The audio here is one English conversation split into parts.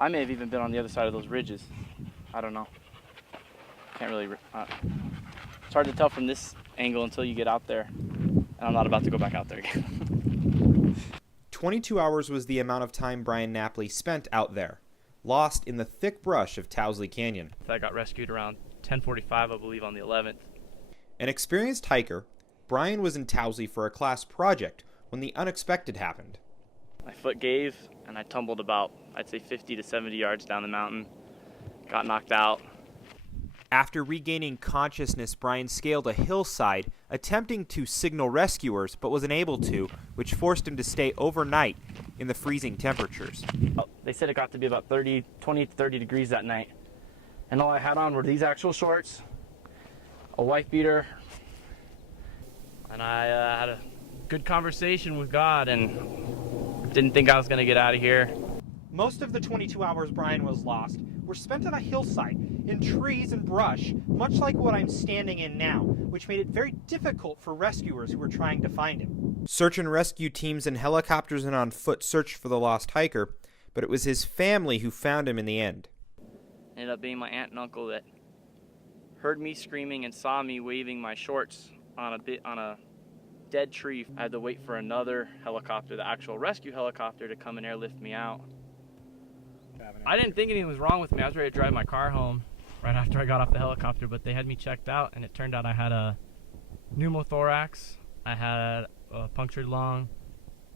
I may have even been on the other side of those ridges. I don't know. Can't really, it's hard to tell from this angle until you get out there. And I'm not about to go back out there again. 22 hours was the amount of time Brian Napoli spent out there, lost in the thick brush of Towsley Canyon. I got rescued around 10:45, I believe, on the 11th. An experienced hiker, Brian was in Towsley for a class project when the unexpected happened. My foot gave, and I tumbled about, I'd say 50 to 70 yards down the mountain. Got knocked out. After regaining consciousness, Brian scaled a hillside, attempting to signal rescuers, but was unable to, which forced him to stay overnight in the freezing temperatures. They said it got to be about 20 to 30 degrees that night. And all I had on were these actual shorts, a wife beater, and I had a good conversation with God and didn't think I was going to get out of here. Most of the 22 hours Brian was lost were spent on a hillside, in trees and brush, much like what I'm standing in now, which made it very difficult for rescuers who were trying to find him. Search and rescue teams and helicopters and on foot searched for the lost hiker, but it was his family who found him in the end. It ended up being my aunt and uncle that heard me screaming and saw me waving my shorts on a dead tree. I had to wait for another helicopter, the actual rescue helicopter, to come and airlift me out. I didn't think anything was wrong with me. I was ready to drive my car home right after I got off the helicopter, but they had me checked out, and it turned out I had a pneumothorax, I had a punctured lung,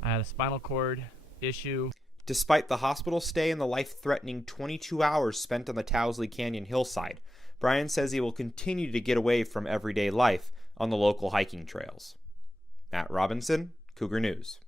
I had a spinal cord issue. Despite the hospital stay and the life-threatening 22 hours spent on the Towsley Canyon hillside, Brian says he will continue to get away from everyday life on the local hiking trails. Matt Robinson, Cougar News.